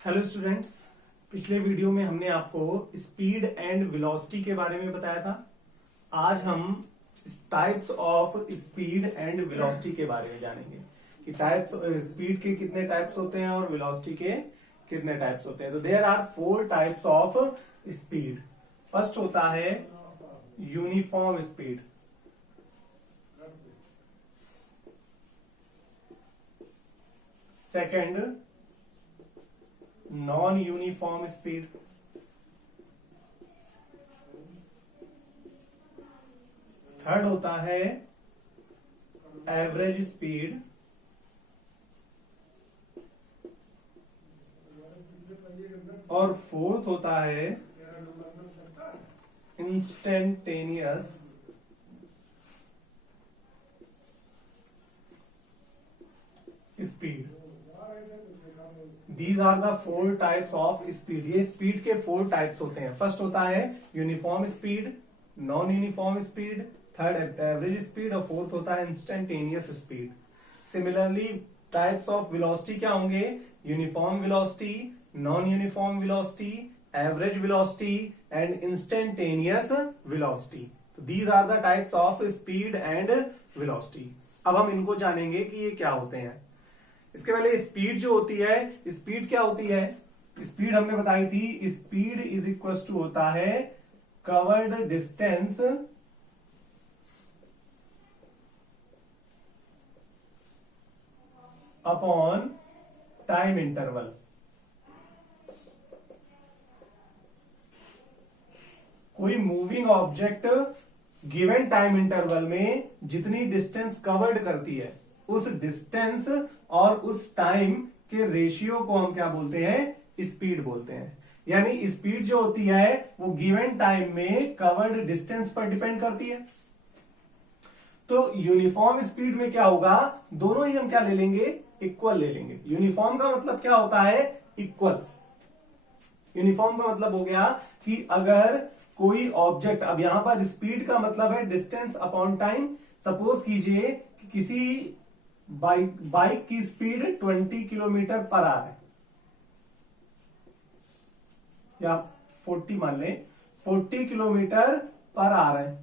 Hello students, पिछले video में हमने आपको स्पीड एंड वेलोसिटी के बारे में बताया था। आज हम types of speed and velocity के बारे में जानेंगे कि टाइप्स स्पीड के कितने टाइप्स होते हैं और वेलोसिटी के कितने टाइप्स होते हैं। तो there are 4 types of speed. First होता है uniform speed, second non uniform speed, third होता है एवरेज स्पीड, और फोर्थ होता है instantaneous speed. These are the 4 types of speed. ये स्पीड के 4 टाइप्स होते हैं। फर्स्ट होता है uniform speed, non uniform speed, third average speed और फोर्थ होता है instantaneous speed. Similarly types of velocity क्या होंगे? Uniform velocity, non uniform velocity, average velocity and instantaneous velocity. तो these are the types of speed and velocity. अब हम इनको जानेंगे कि ये क्या होते हैं। इसके पहले स्पीड जो होती है, स्पीड क्या होती है? स्पीड हमने बताई थी, स्पीड इज इक्वल टू होता है covered distance upon time interval. कोई moving object given time interval में जितनी डिस्टेंस कवर्ड करती है, उस डिस्टेंस और उस टाइम के रेशियो को हम क्या बोलते हैं? स्पीड बोलते हैं। यानी स्पीड जो होती है वो गिवन टाइम में कवर्ड डिस्टेंस पर डिपेंड करती है। तो यूनिफॉर्म स्पीड में क्या होगा? दोनों ही हम क्या ले लेंगे? इक्वल ले लेंगे। यूनिफॉर्म का मतलब क्या होता है? इक्वल। यूनिफॉर्म का मतलब हो गया कि अगर कोई ऑब्जेक्ट, अब यहां पर स्पीड का मतलब है डिस्टेंस अपॉन टाइम। सपोज कीजिए कि किसी बाइक की स्पीड 20 किलोमीटर पर आवर है, या 40 मान लें, 40 किलोमीटर पर आवर है।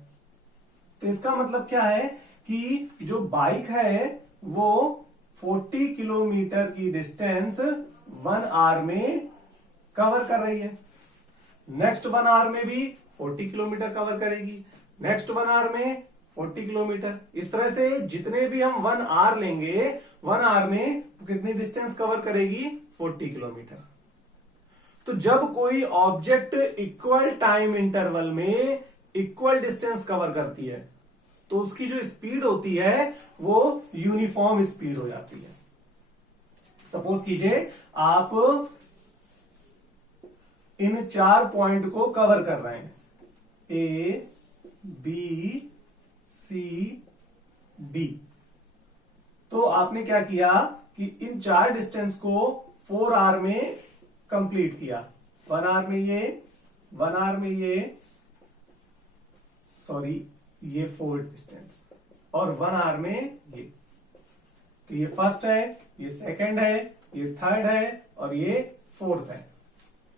तो इसका मतलब क्या है कि जो बाइक है वो 40 किलोमीटर की डिस्टेंस 1 आवर में कवर कर रही है। नेक्स्ट 1 आवर में भी 40 किलोमीटर कवर करेगी, नेक्स्ट 1 आवर में 40 किलोमीटर। इस तरह से जितने भी हम 1 आवर लेंगे, 1 आवर में कितनी डिस्टेंस कवर करेगी? 40 किलोमीटर। तो जब कोई ऑब्जेक्ट इक्वल टाइम इंटरवल में इक्वल डिस्टेंस कवर करती है तो उसकी जो स्पीड होती है वो यूनिफॉर्म स्पीड हो जाती है। सपोज कीजिए आप इन 4 पॉइंट को कवर कर रहे हैं, ए बी सी डी। तो आपने क्या किया कि इन 4 डिस्टेंस को 4 आवर में कंप्लीट किया। 1 आवर में ये, 1 आवर में ये, सॉरी ये 4 डिस्टेंस, और 1 आवर में ये। तो ये फर्स्ट है, ये सेकंड है, ये थर्ड है और ये फोर्थ है।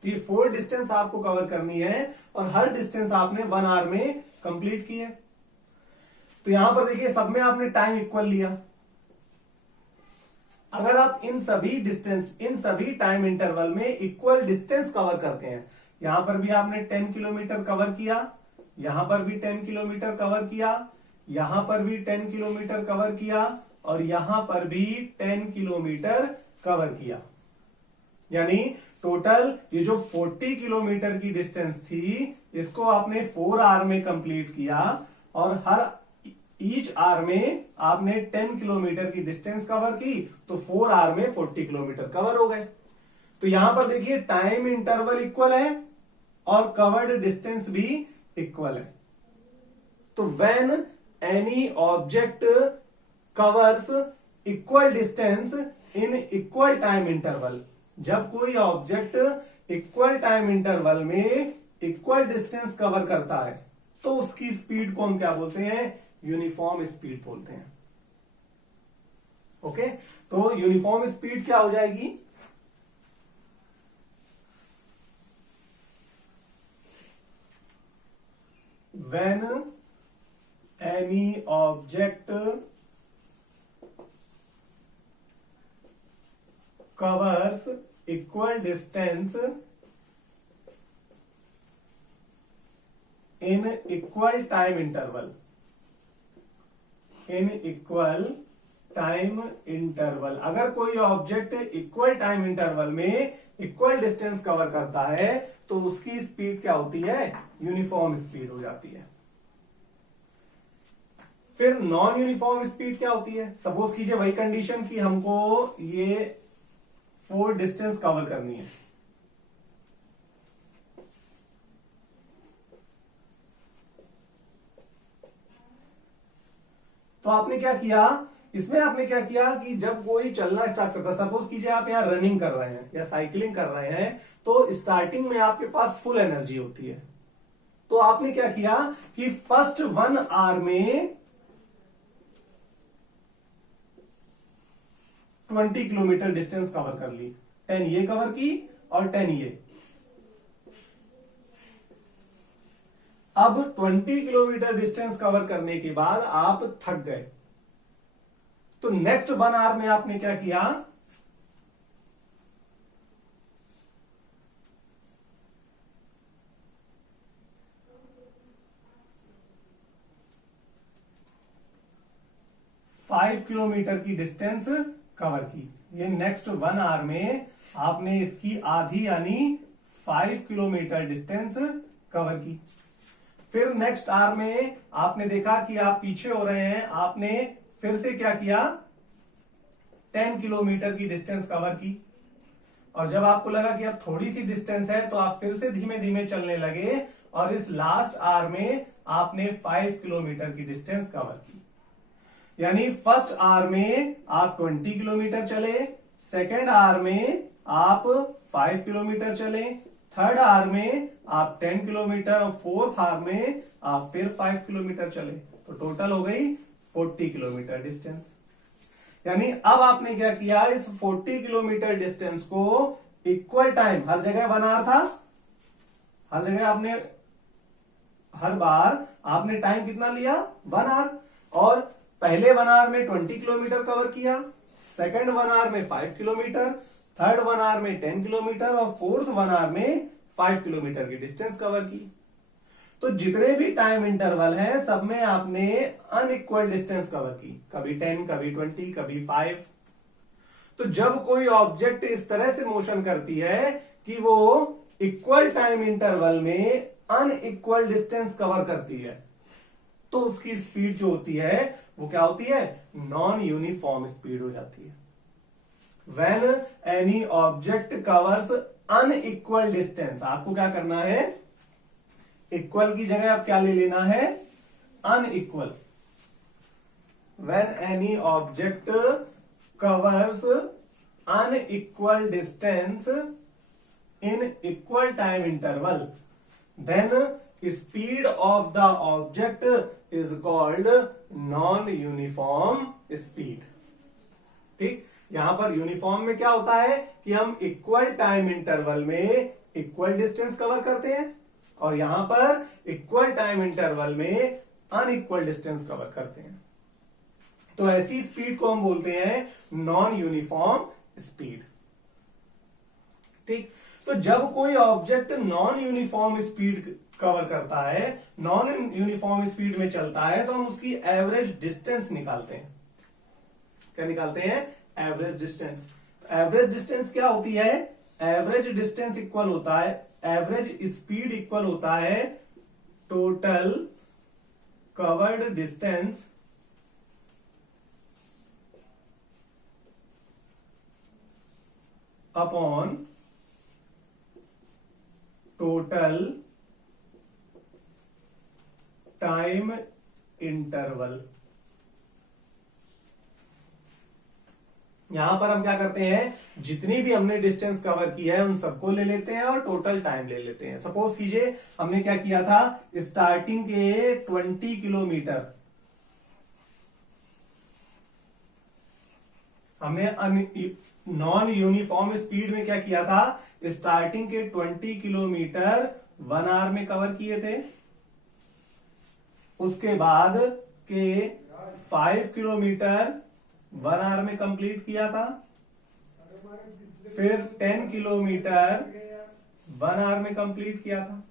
तो ये 4 डिस्टेंस आपको कवर करनी है और हर डिस्टेंस आपने 1 आवर में कंप्लीट की है। तो यहां पर देखिए सब में आपने टाइम इक्वल लिया। अगर आप इन सभी टाइम इंटरवल में इक्वल डिस्टेंस कवर करते हैं, यहां पर भी आपने 10 किलोमीटर कवर किया, यहां पर भी 10 किलोमीटर कवर किया, यहां पर भी 10 किलोमीटर कवर किया और यहां पर भी 10 किलोमीटर कवर किया, यानी टोटल ये जो 40 किलोमीटर की डिस्टेंस थी इसको आपने 4 आवर में कंप्लीट किया और हर ईच आवर में आपने 10 किलोमीटर की डिस्टेंस कवर की, तो 4 आवर में 40 किलोमीटर कवर हो गए। तो यहां पर देखिए टाइम इंटरवल इक्वल है और कवर्ड डिस्टेंस भी इक्वल है। तो when any object covers equal distance in equal time interval, जब कोई ऑब्जेक्ट इक्वल टाइम इंटरवल में इक्वल डिस्टेंस कवर करता है तो उसकी स्पीड को हम क्या बोलते हैं? यूनिफॉर्म स्पीड बोलते हैं। ओके, तो यूनिफॉर्म स्पीड क्या हो जाएगी? When any object covers equal distance in equal time interval. In equal time interval, अगर कोई ऑब्जेक्ट इक्वल टाइम इंटरवल में इक्वल डिस्टेंस कवर करता है तो उसकी स्पीड क्या होती है? यूनिफॉर्म स्पीड हो जाती है। फिर नॉन यूनिफॉर्म स्पीड क्या होती है? सपोज कीजिए वही कंडीशन कि हमको ये 4 डिस्टेंस कवर करनी है, तो आपने क्या किया इसमें? आपने क्या किया कि जब कोई चलना स्टार्ट करता है, सपोज कीजिए आप यहां रनिंग कर रहे हैं या साइकिलिंग कर रहे हैं, तो स्टार्टिंग में आपके पास फुल एनर्जी होती है, तो आपने क्या किया कि फर्स्ट 1 आवर में 20 किलोमीटर डिस्टेंस कवर कर ली। 10 ये कवर की और 10 ये। अब 20 किलोमीटर डिस्टेंस कवर करने के बाद आप थक गए, तो नेक्स्ट 1 आवर में आपने क्या किया? फाइव किलोमीटर की डिस्टेंस कवर की। ये नेक्स्ट 1 आवर में आपने इसकी आधी यानी 5 किलोमीटर डिस्टेंस कवर की। फिर नेक्स्ट आवर में आपने देखा कि आप पीछे हो रहे हैं, आपने फिर से क्या किया? 10 किलोमीटर की डिस्टेंस कवर की। और जब आपको लगा कि अब थोड़ी सी डिस्टेंस है तो आप फिर से धीमे धीमे चलने लगे और इस लास्ट आवर में आपने 5 किलोमीटर की डिस्टेंस कवर की। यानी फर्स्ट आवर में आप 20 किलोमीटर चले, सेकेंड आवर में आप 5 किलोमीटर चले, थर्ड आवर में आप 10 किलोमीटर और फोर्थ आवर में आप फिर 5 किलोमीटर चले, तो टोटल हो गई 40 किलोमीटर डिस्टेंस। यानी अब आपने क्या किया? इस 40 किलोमीटर डिस्टेंस को इक्वल टाइम, हर जगह 1 आवर था, हर जगह आपने हर बार आपने टाइम कितना लिया? 1 आवर। और पहले 1 आवर में 20 किलोमीटर कवर किया, सेकंड 1 आवर में 5 किलोमीटर, थर्ड 1 आवर में 10 किलोमीटर और फोर्थ 1 आवर में 5 किलोमीटर की डिस्टेंस कवर की। तो जितने भी टाइम इंटरवल हैं सब में आपने अनइक्वल डिस्टेंस कवर की, कभी 10, कभी 20, कभी 5। तो जब कोई ऑब्जेक्ट इस तरह से मोशन करती है कि वो इक्वल टाइम इंटरवल में अनइक्वल डिस्टेंस कवर करती है, तो उसकी स्पीड जो होती है वो क्या होती है? नॉन यूनिफॉर्म स्पीड हो जाती है। When any object covers unequal distance, आपको क्या करना है? इक्वल की जगह आप क्या ले लेना है? Unequal. When any object covers unequal distance in equal time interval, then speed of the object is called non-uniform speed। ठीक, यहां पर यूनिफॉर्म में क्या होता है कि हम इक्वल टाइम इंटरवल में इक्वल डिस्टेंस कवर करते हैं, और यहां पर इक्वल टाइम इंटरवल में अनइक्वल डिस्टेंस कवर करते हैं। तो ऐसी स्पीड को हम बोलते हैं नॉन यूनिफॉर्म स्पीड। ठीक, तो जब कोई object non uniform speed cover करता है, नॉन यूनिफॉर्म स्पीड में चलता है, तो हम उसकी एवरेज डिस्टेंस निकालते हैं। क्या निकालते हैं? Average distance. एवरेज डिस्टेंस क्या होती है? एवरेज डिस्टेंस इक्वल होता है, एवरेज स्पीड इक्वल होता है total covered distance upon total time interval. यहां पर हम क्या करते हैं? जितनी भी हमने डिस्टेंस कवर की है उन सबको ले लेते हैं और टोटल टाइम ले लेते हैं। सपोज कीजिए हमने क्या किया था? स्टार्टिंग के 20 किलोमीटर हमने नॉन यूनिफॉर्म स्पीड में क्या किया था? स्टार्टिंग के 20 किलोमीटर 1 आवर में कवर किए थे। उसके बाद के 5 किलोमीटर 1 आवर में कंप्लीट किया था, फिर 10 किलोमीटर 1 आवर में कंप्लीट किया था,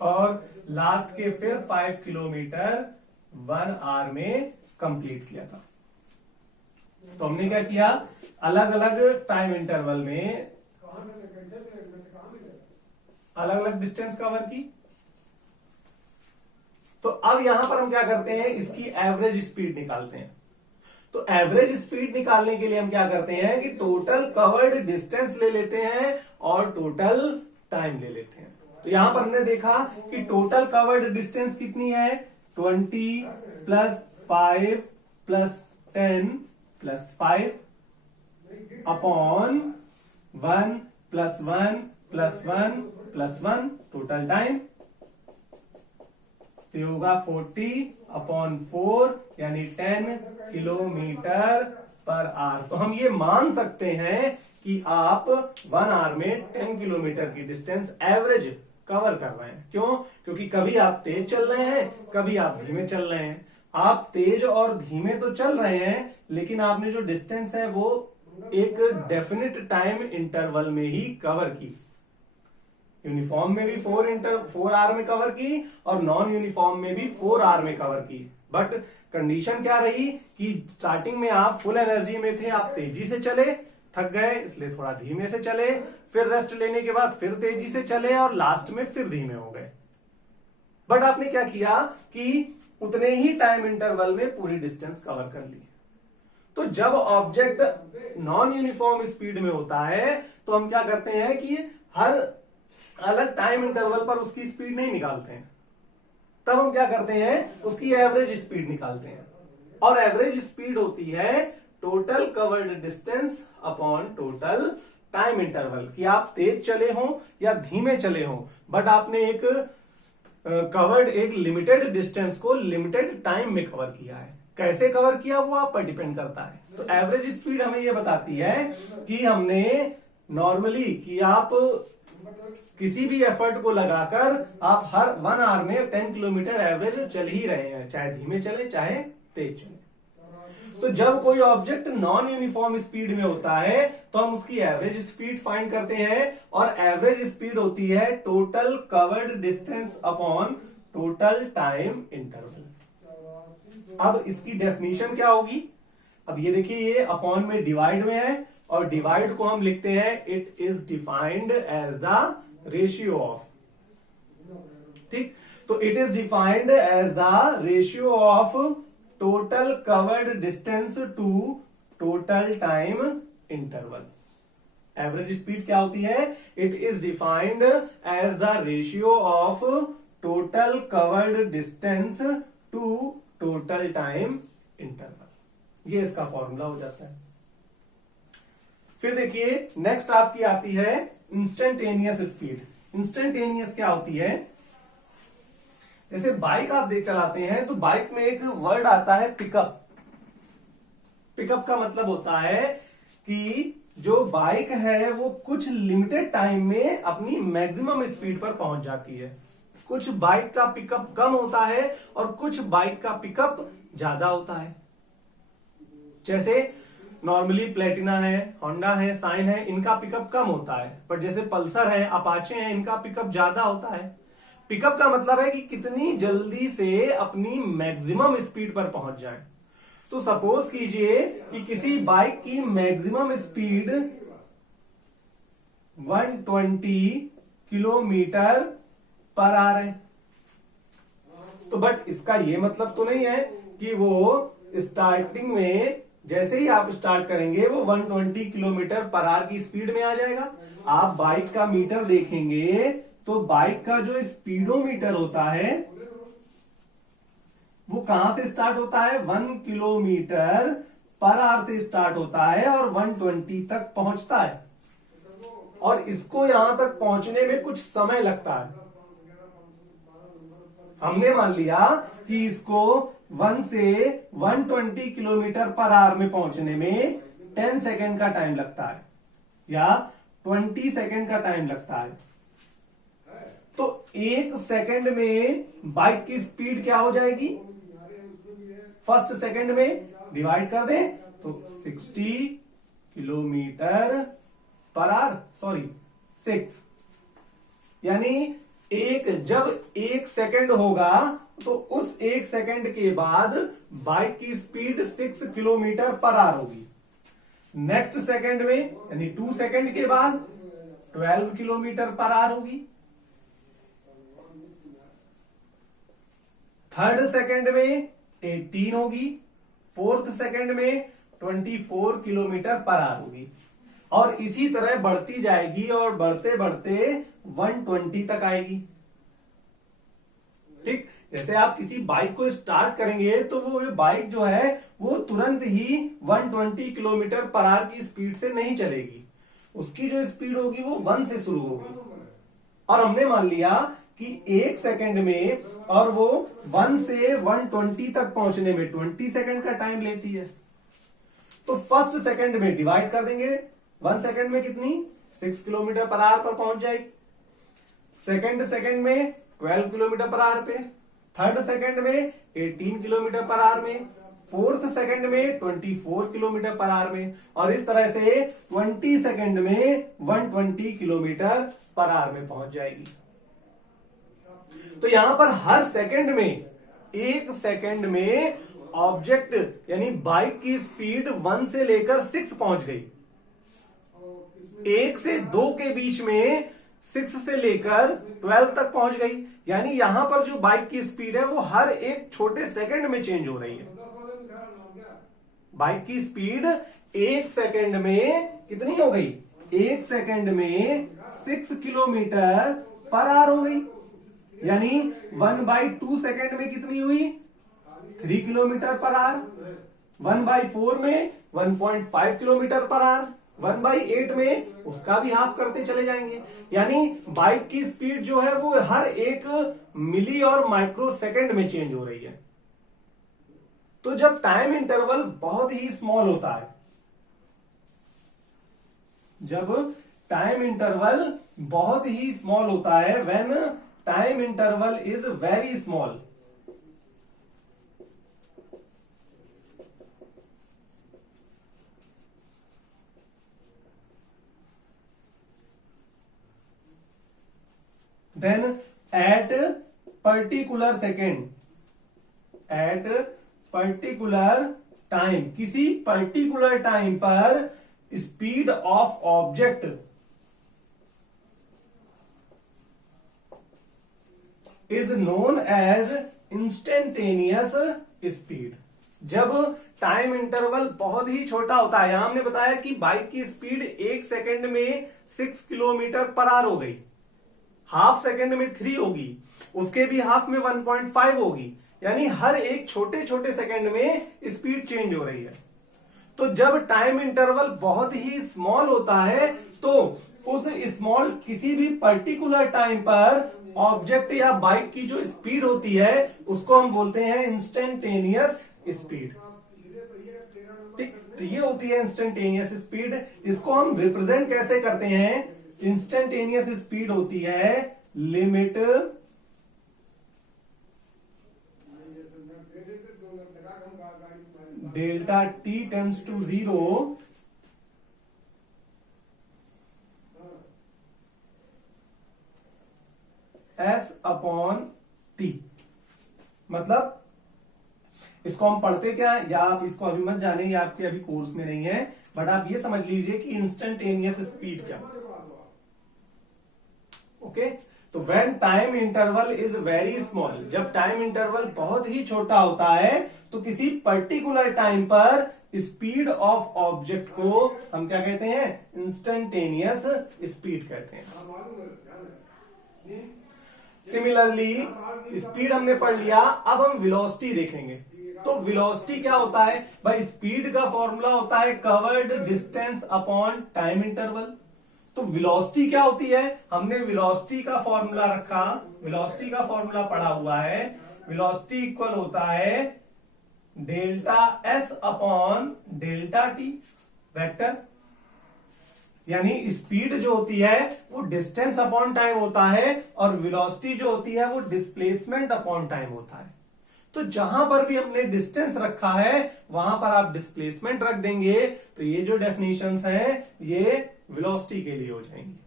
और लास्ट के फिर 5 किलोमीटर 1 आवर में कंप्लीट किया था। तो हमने क्या किया, अलग अलग टाइम इंटरवल में अलग अलग डिस्टेंस कवर की। तो अब यहां पर हम क्या करते हैं, इसकी एवरेज स्पीड निकालते हैं। तो एवरेज स्पीड निकालने के लिए हम क्या करते हैं कि टोटल कवर्ड डिस्टेंस ले लेते हैं और टोटल टाइम ले लेते हैं। तो यहां पर हमने देखा कि टोटल कवर्ड डिस्टेंस कितनी है, 20 plus 5 plus 10 plus 5 upon 1 plus 1 plus 1 plus 1 total time. तो ये होगा 40 अपॉन 4 यानी 10 किलोमीटर पर आवर। तो हम ये मान सकते हैं कि आप 1 आवर में 10 किलोमीटर की डिस्टेंस एवरेज कवर कर रहे हैं। क्यों? क्योंकि कभी आप तेज चल रहे हैं, कभी आप धीमे चल रहे हैं। आप तेज और धीमे तो चल रहे हैं, लेकिन आपने जो डिस्टेंस है वो एक डेफिनेट टाइम इंटरवल में ही कवर की। यूनिफॉर्म में भी 4 आवर में कवर की और नॉन यूनिफॉर्म में भी 4 आवर में कवर की। बट कंडीशन क्या रही कि स्टार्टिंग में आप फुल एनर्जी में थे, आप तेजी से चले, थक गए इसलिए थोड़ा धीमे से चले, फिर रेस्ट लेने के बाद फिर तेजी से चले और लास्ट में फिर धीमे हो गए। बट आपने क्या किया कि उतने ही टाइम इंटरवल में पूरी डिस्टेंस कवर कर ली। तो जब ऑब्जेक्ट नॉन यूनिफॉर्म स्पीड में होता है तो हम क्या करते हैं कि हर अलग टाइम इंटरवल पर उसकी स्पीड नहीं निकालते हैं, तब हम क्या करते हैं उसकी एवरेज स्पीड निकालते हैं। और एवरेज स्पीड होती है total covered distance upon total time interval. कि आप तेज चले हो या धीमे चले हो, बट आपने एक कवर्ड एक लिमिटेड डिस्टेंस को लिमिटेड टाइम में कवर किया है। कैसे कवर किया वो आप पर डिपेंड करता है। तो एवरेज स्पीड हमें ये बताती है कि हमने नॉर्मली कि आप किसी भी एफर्ट को लगाकर आप हर 1 आवर में 10 किलोमीटर एवरेज चल ही रहे हैं, चाहे धीमे चले चाहे तेज चले। तो जब कोई ऑब्जेक्ट नॉन यूनिफॉर्म स्पीड में होता है तो हम उसकी एवरेज स्पीड फाइंड करते हैं, और एवरेज स्पीड होती है total covered distance upon total time interval. अब इसकी डेफिनेशन क्या होगी, अब ये देखिए ये अपॉन में डिवाइड में है, और डिवाइड को हम लिखते हैं it is defined as the ratio of. ठीक, तो it is defined as the ratio of total covered distance to total time interval. Average speed क्या होती है, it is defined as the ratio of total covered distance to total time interval. ये इसका formula हो जाता है। फिर देखिए नेक्स्ट आपकी आती है इंस्टेंटेनियस स्पीड। इंस्टेंटेनियस क्या होती है, जैसे बाइक आप चलाते हैं तो बाइक में एक वर्ड आता है पिकअप। पिकअप का मतलब होता है कि जो बाइक है वो कुछ लिमिटेड टाइम में अपनी मैक्सिमम स्पीड पर पहुंच जाती है। कुछ बाइक का पिकअप कम होता है और कुछ बाइक का पिकअप ज्यादा होता है। जैसे नॉर्मली प्लेटिना है, होंडा है, साइन है, इनका पिकअप कम होता है, पर जैसे पल्सर है, अपाचे हैं, इनका पिकअप ज्यादा होता है। पिकअप का मतलब है कि कितनी जल्दी से अपनी मैक्सिमम स्पीड पर पहुंच जाए। तो सपोज कीजिए कि किसी बाइक की maximum speed 120 kilometre per hour है, तो बट इसका ये मतलब तो नहीं है कि वो स्टार्टिंग में जैसे ही आप स्टार्ट करेंगे वो 120 किलोमीटर पर आवर की स्पीड में आ जाएगा। आप बाइक का मीटर देखेंगे तो बाइक का जो स्पीडोमीटर होता है वो कहां से स्टार्ट होता है, 1 किलोमीटर पर आवर से स्टार्ट होता है और 120 तक पहुंचता है, और इसको यहां तक पहुंचने में कुछ समय लगता है। हमने मान लिया कि इसको 1 से 120 किलोमीटर पर आवर में पहुंचने में 10 सेकेंड का टाइम लगता है या 20 सेकेंड का टाइम लगता है। तो 1 सेकंड में बाइक की स्पीड क्या हो जाएगी, फर्स्ट सेकंड में डिवाइड कर दें तो 60 किलोमीटर पर आवर, सॉरी 6, यानी जब 1 सेकंड होगा तो उस 1 सेकंड के बाद बाइक की स्पीड 6 किलोमीटर पर आवर होगी। नेक्स्ट सेकंड में यानी 2 सेकंड के बाद 12 किलोमीटर पर आवर होगी। थर्ड सेकंड में 18 होगी। फोर्थ सेकंड में 24 किलोमीटर पर आवर होगी। और इसी तरह बढ़ती जाएगी और बढ़ते बढ़ते 120 तक आएगी। ठीक, जैसे आप किसी बाइक को स्टार्ट करेंगे तो वो बाइक जो है वो तुरंत ही 120 किलोमीटर पर आवर की स्पीड से नहीं चलेगी। उसकी जो स्पीड होगी वो 1 से शुरू होगी। और हमने मान लिया कि 1 सेकंड में और वो 1 से 120 तक पहुंचने में 20 सेकंड का टाइम लेती है। तो फर्स्ट सेकंड में डिवाइड कर देंगे, 1 सेकंड में कितनी 6 किलोमीटर पर आवर पर पहुंच जाएगी। सेकंड में 12 किलोमीटर पर आवर पे, थर्ड सेकंड में 18 किलोमीटर पर आवर में, फोर्थ सेकंड में 24 किलोमीटर पर आवर में, और इस तरह से 20 सेकंड में 120 किलोमीटर पर आवर में पहुंच जाएगी। तो यहां पर हर सेकंड में 1 सेकंड में ऑब्जेक्ट यानी बाइक की स्पीड 1 से लेकर 6 पहुंच गई। 1 से 2 के बीच में 6 से लेकर 12 तक पहुंच गई। यानी यहां पर जो बाइक की स्पीड है वो हर एक छोटे सेकंड में चेंज हो रही है। बाइक की स्पीड 1 सेकंड में कितनी हो गई, 1 सेकंड में 6 किलोमीटर पर आवर हो गई। यानी 1/2 सेकंड में कितनी हुई, 3 किलोमीटर पर आवर। 1/4 में 1.5 किलोमीटर पर आवर। 1/8 में उसका भी हाफ करते चले जाएंगे। यानी बाइक की स्पीड जो है वो हर एक मिली और माइक्रो सेकंड में चेंज हो रही है। तो जब टाइम इंटरवल बहुत ही स्मॉल होता है, जब टाइम इंटरवल बहुत ही स्मॉल होता है, when time interval is very small, then at particular second, at particular time, किसी पर्टिकुलर टाइम पर speed of object is known as instantaneous speed. जब टाइम इंटरवल बहुत ही छोटा होता है, यहां हमने बताया कि बाइक की स्पीड 1 सेकंड में 6 किलोमीटर पर आवर हो गई, हाफ सेकंड में 3 होगी, उसके भी हाफ में 1.5 होगी। यानी हर एक छोटे छोटे सेकंड में स्पीड चेंज हो रही है। तो जब टाइम इंटरवल बहुत ही स्मॉल होता है तो उस स्मॉल किसी भी पर्टिकुलर टाइम पर ऑब्जेक्ट या बाइक की जो स्पीड होती है उसको हम बोलते हैं इंस्टेंटेनियस स्पीड। ठीक, तो ये होती है इंस्टेंटेनियस स्पीड। इसको हम रिप्रेजेंट कैसे करते हैं, इंस्टेंटेनियस स्पीड होती है limit delta t tends to 0 S/T। मतलब इसको हम पढ़ते क्या है, या आप इसको अभी मत जाने, ये आपके अभी कोर्स में नहीं है, बट आप ये समझ लीजिए कि इंस्टेंटेनियस स्पीड क्या। ओके, तो when time interval is very small, जब टाइम इंटरवल बहुत ही छोटा होता है तो किसी पर्टिकुलर टाइम पर स्पीड ऑफ ऑब्जेक्ट को हम क्या कहते हैं, इंस्टेंटेनियस स्पीड कहते हैं। सिमिलरली स्पीड हमने पढ़ लिया, अब हम वेलोसिटी देखेंगे। तो वेलोसिटी क्या होता है भाई, स्पीड का फॉर्मूला होता है covered distance upon time interval. तो वेलोसिटी क्या होती है, हमने वेलोसिटी का फॉर्मूला रखा, वेलोसिटी का फॉर्मूला पढ़ा हुआ है। वेलोसिटी इक्वल होता है delta S upon delta t vector. यानी स्पीड जो होती है वो डिस्टेंस अपॉन टाइम होता है और वेलोसिटी जो होती है वो डिस्प्लेसमेंट अपॉन टाइम होता है। तो जहां पर भी हमने डिस्टेंस रखा है वहां पर आप डिस्प्लेसमेंट रख देंगे, तो ये जो डेफिनेशंस हैं ये वेलोसिटी के लिए हो जाएंगी।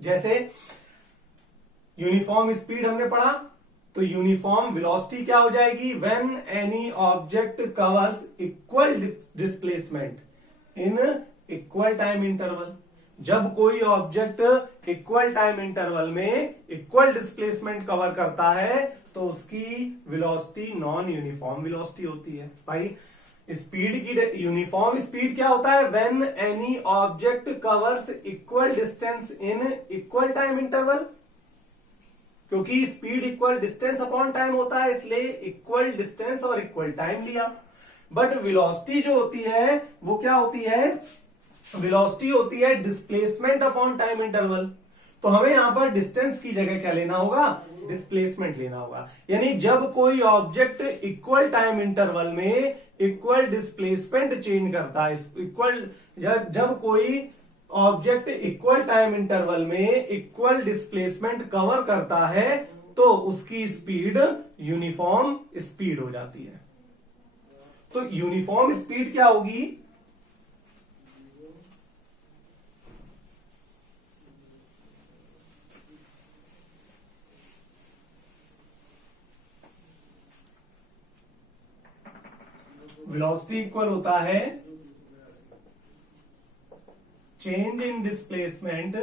जैसे यूनिफॉर्म स्पीड हमने पढ़ा, तो यूनिफॉर्म वेलोसिटी क्या हो जाएगी, when any object covers equal displacement in equal time interval. जब कोई ऑब्जेक्ट इक्वल टाइम इंटरवल में इक्वल डिस्प्लेसमेंट कवर करता है तो उसकी वेलोसिटी नॉन यूनिफॉर्म वेलोसिटी होती है। भाई स्पीड की यूनिफॉर्म स्पीड क्या होता है, when any object covers equal distance in equal time interval. क्योंकि speed equal distance upon time होता है इसलिए इक्वल डिस्टेंस और इक्वल टाइम लिया। बट वेलोसिटी जो होती है वो क्या होती है, वेलोसिटी होती है डिस्प्लेसमेंट अपॉन टाइम इंटरवल। तो हमें यहां पर डिस्टेंस की जगह क्या लेना होगा, डिस्प्लेसमेंट लेना होगा। यानी जब कोई ऑब्जेक्ट इक्वल टाइम इंटरवल में इक्वल डिस्प्लेसमेंट चेंज करता है, इक्वल जब कोई ऑब्जेक्ट इक्वल टाइम इंटरवल में इक्वल डिस्प्लेसमेंट कवर करता है तो उसकी स्पीड यूनिफॉर्म स्पीड हो जाती है। तो यूनिफॉर्म स्पीड क्या होगी, वेलोसिटी इक्वल होता है चेंज इन डिस्प्लेसमेंट